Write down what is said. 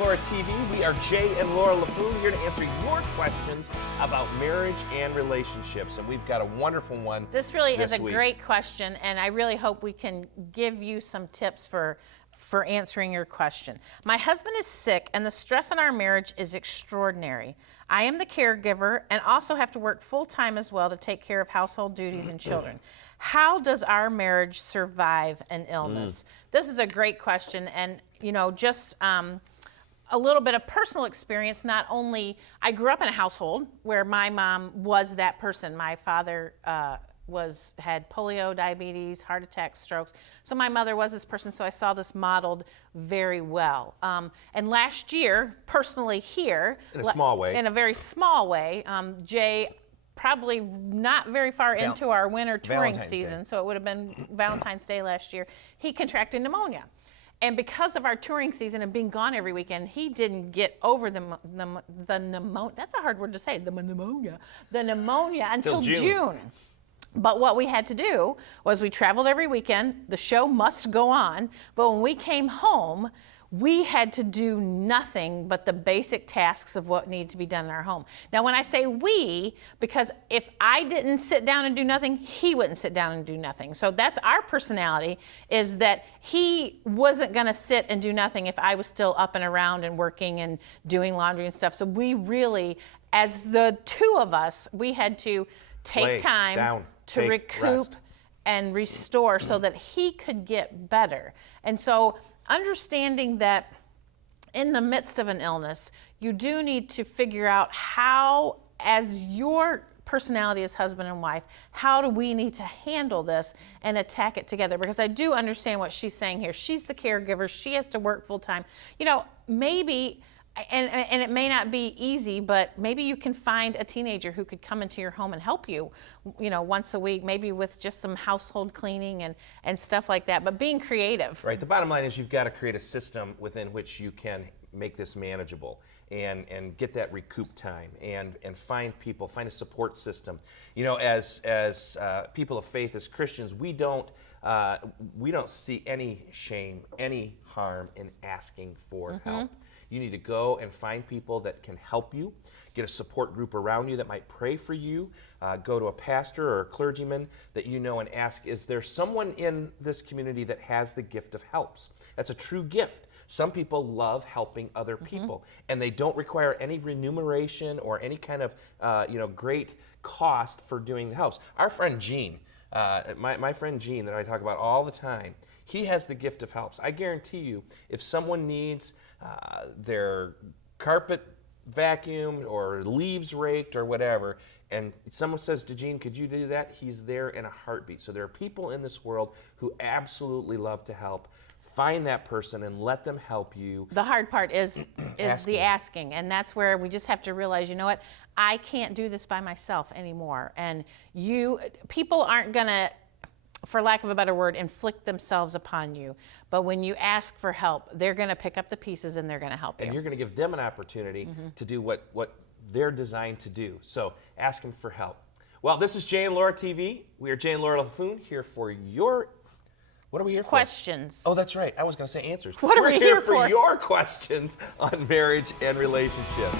Laura TV. We are Jay and Laura LaFoon here to answer your questions about marriage and relationships. And we've got a wonderful one This really is a week. great question, and I really hope we can give you some tips for answering your question. My husband is sick, and the stress in our marriage is extraordinary. I am the caregiver and also have to work full-time as well to take care of household duties and children. How does our marriage survive an illness? This is a great question, and just a little bit of personal experience. Not only, I grew up in a household where my mom was that person. My father had polio, diabetes, heart attacks, strokes. So my mother was this person, so I saw this modeled very well. And last year, personally here, in a small way, in a very small way, Jay, probably not very far into our winter touring season, so it would have been Valentine's Day last year, he contracted pneumonia. And because of our touring season and being gone every weekend, he didn't get over the pneumonia. That's a hard word to say, the pneumonia until June. But what we had to do was we traveled every weekend. The show must go on. But when we came home, we had to do nothing but the basic tasks of what needed to be done in our home. Now, when I say we, because if I didn't sit down and do nothing, he wouldn't sit down and do nothing. So that's our personality, is that he wasn't going to sit and do nothing if I was still up and around and working and doing laundry and stuff. So we really, as the two of us, we had to take time to recoup and restore so that he could get better. And so understanding that in the midst of an illness, you do need to figure out how, as your personality as husband and wife, how do we need to handle this and attack it together? Because I do understand what she's saying here. She's the caregiver. She has to work full time. Maybe, and it may not be easy, but maybe you can find a teenager who could come into your home and help you, once a week, maybe with just some household cleaning and stuff like that, but being creative. Right, the bottom line is you've got to create a system within which you can make this manageable and get that recoup time and find a support system. As people of faith, as Christians, we don't see any shame, any harm in asking for help. You need to go and find people that can help you, get a support group around you that might pray for you, go to a pastor or a clergyman that you know and ask, is there someone in this community that has the gift of helps? That's a true gift. Some people love helping other people, and they don't require any remuneration or any kind of great cost for doing the helps. Our friend Gene, my friend Gene that I talk about all the time, he has the gift of helps. I guarantee you, if someone needs their carpet vacuumed or leaves raked or whatever, and someone says to Gene, could you do that? He's there in a heartbeat. So there are people in this world who absolutely love to help. Find that person and let them help you. The hard part is the asking, and that's where we just have to realize, you know what, I can't do this by myself anymore. And people aren't gonna, for lack of a better word, inflict themselves upon you. But when you ask for help, they're going to pick up the pieces and they're going to help you. And you're going to give them an opportunity to do what they're designed to do. So ask them for help. Well, this is Jay and Laura TV. We are Jay and Laura LaFoon here for your... What are we here for? Questions. Oh, that's right. I was going to say answers. What are we here for? We're here for your questions on marriage and relationships.